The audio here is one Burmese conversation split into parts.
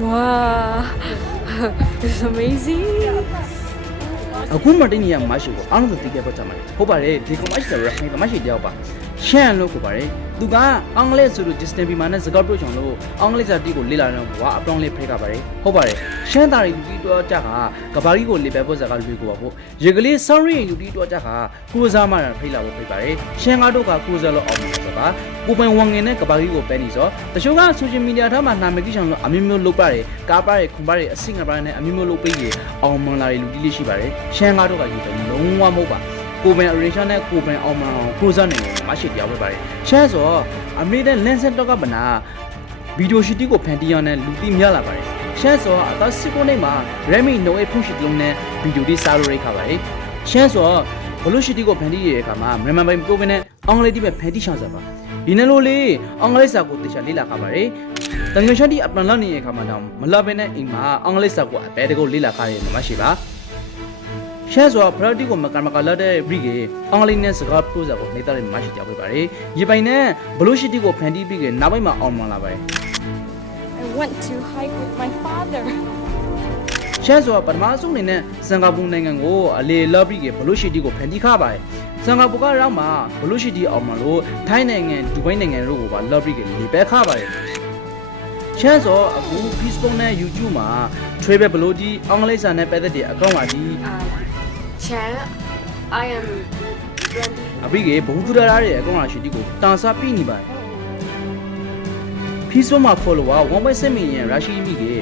Wow, this is amazing. အခုမတင်ရမရှိဘူးအားလုံးသိခဲ့ပေါ်ကြမှာဟုတ်ပါတယ်ဒီကမရှိတယ်ရခိုင်ကမရှိတယောက်ပါရှမ်းလို့ကိုပါတယ်သူကအင်္ဂလိပ်ဆိုလို့ distance ပြီးမှနဲ့စကားပြောချင်လို့အင်္ဂလိပ်စာတီကိုလေ့လာတော့ဘွာအပြောင်းလေးဖိတ်ခါပါတယ်ဟုတ်ပါတယ်ရှမ်းသားတွေလူတီတော့ကြကကဘာကြီးကိုလေပဲပေါ်စကားလူကိုပါဖို့ရေကလေး sorry လူတီတော့ကြကကိုစားမှဖိတ်လာဖို့ဖိတ်ပါတယ်ရှမ်းကားတို့ကကိုစားလို့အောင်မှာဆိုတာကိုပိုင်ဝန်ငင်နဲ့ကဘာကြီးကိုပဲနေစောတချို့က social media ထားမှာနာမည်ကြီးချောင်လို့အမျိုးမျိုးလုပ်ပါတယ်ကားပါတယ်ခွန်ပါတယ်အဆင့်ငါပါတယ်နဲ့အမျိုးမျိုးလုပ်ပြီးရအောင်မလာတဲ့လူတီလေးရှိပါတယ်ရှမ်းကားတို့ကယူတယ်လုံးဝမဟုတ်ပါကိုပင် operation နဲ့ကိုပင်အောင်မအောင်ကိုစားနေတယ်မရှိတရားပဲပါတယ်ရှမ်းဆိုအမေတဲ့ lens တော့ကပနာဗီဒီယိုရှီတီကိုဖန်တီးရတဲ့လူတီများလာပါတယ်ရှမ်းဆိုအသက်16နှစ်မှာ Redmi Note 8 Full လုံးနဲ့ဗီဒီယိုတီစားလို့ရခါပါတယ်ရှမ်းဆိုဘလို့ရှီတီကိုဖန်တီးရတဲ့အခါမှာမြန်မာပိုင်းကိုပင်နဲ့အင်္ဂလိပ်တီပဲဖန်တီးချောင်းစားပါဒီနေ့လို့လေအင်္ဂလိပ်စာကိုတေချာလေ့လာခါပါတယ်တန်ငယ်ရှမ်းတီအပန်လောက်နေတဲ့အခါမှာတော့မလာဘဲနဲ့အိမ်မှာအင်္ဂလိပ်စာကိုအပဲတကုတ်လေ့လာခါရတယ်မရှိပါရှမ်းစွာ priority ကိုမကလာတဲ့ brig အင်္ဂလိပ်နဲ့စကားပြောစာကိုနေတာတွေမရှိကြပါဘူးပါတယ်။ဒီပိုင်းနဲ့ဘလို့ရှိတီကိုဖန်တီးပြီးကနောက်ပိုင်းမှာအောင်မှလာပါတယ် I went to hike with my father. ရှမ်းစွာပထမဆုံးအနေနဲ့စင်ကာပူနိုင်ငံကိုအလေလော် brig ဘလို့ရှိတီကိုဖန်တီးခါပါတယ်။စင်ကာပူကရောက်မှာဘလို့ရှိတီအောင်မှလို့ထိုင်းနိုင်ငံဒူဘိုင်းနိုင်ငံတို့ကိုပါလော် brig လေပဲခါပါတယ်။ရှမ်းစွာအခု Facebook နဲ့ YouTube မှာ travel ဘလို့ဒီအင်္ဂလိပ်စာနဲ့ပတ်သက်တဲ့အကောင့်ပါဒီ Chan, I am ready. အဘိကေဘုံသူရရတဲ့အကောင့်အရှိတီကိုတာစာပြနေပါတယ် Facebook မှာ follower 1.7 million ရရှိမိကေ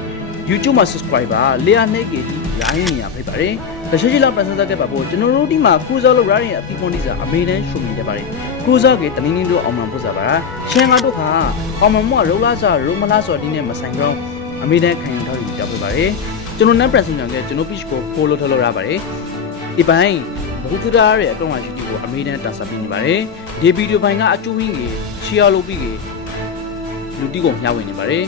YouTube မှာ subscriber 400k ဒီရိုင်းနေရဖြစ်ပါတယ်တရှိရှိလောက်ပတ်စံသက်ခဲ့ပါဖို့ကျွန်တော်တို့ဒီမှာခူးစောလို့ရတဲ့အသီးပွန်ဒီစာအမေတန်းရှုံနေတယ်ပါတယ်ခူးစောကေတနင်းတို့အောင်မှန်ဖို့စားပါရှမ်းကားတို့ကအောင်မှန်မရောလာစာရိုမလာစော်ဒီနဲ့မဆိုင်တော့အမေတန်းခံယူထားပြီးကြောက်ဖြစ်ပါတယ်ကျွန်တော်နပ်ပရက်စင်ကကျွန်တော် page ကို follow ထုတ်လို့ရပါတယ်ဒီပိုင်းဘုသူရရတဲ့အကောင့်အရှိတီကိုအမေတန်းတာစာပြနေပါတယ်ဒီဗီဒီယိုပိုင်းကအကျိုးဝင်းကြီး share လုပ်ပြီးလူတီကိုမျှဝေနေပါတယ်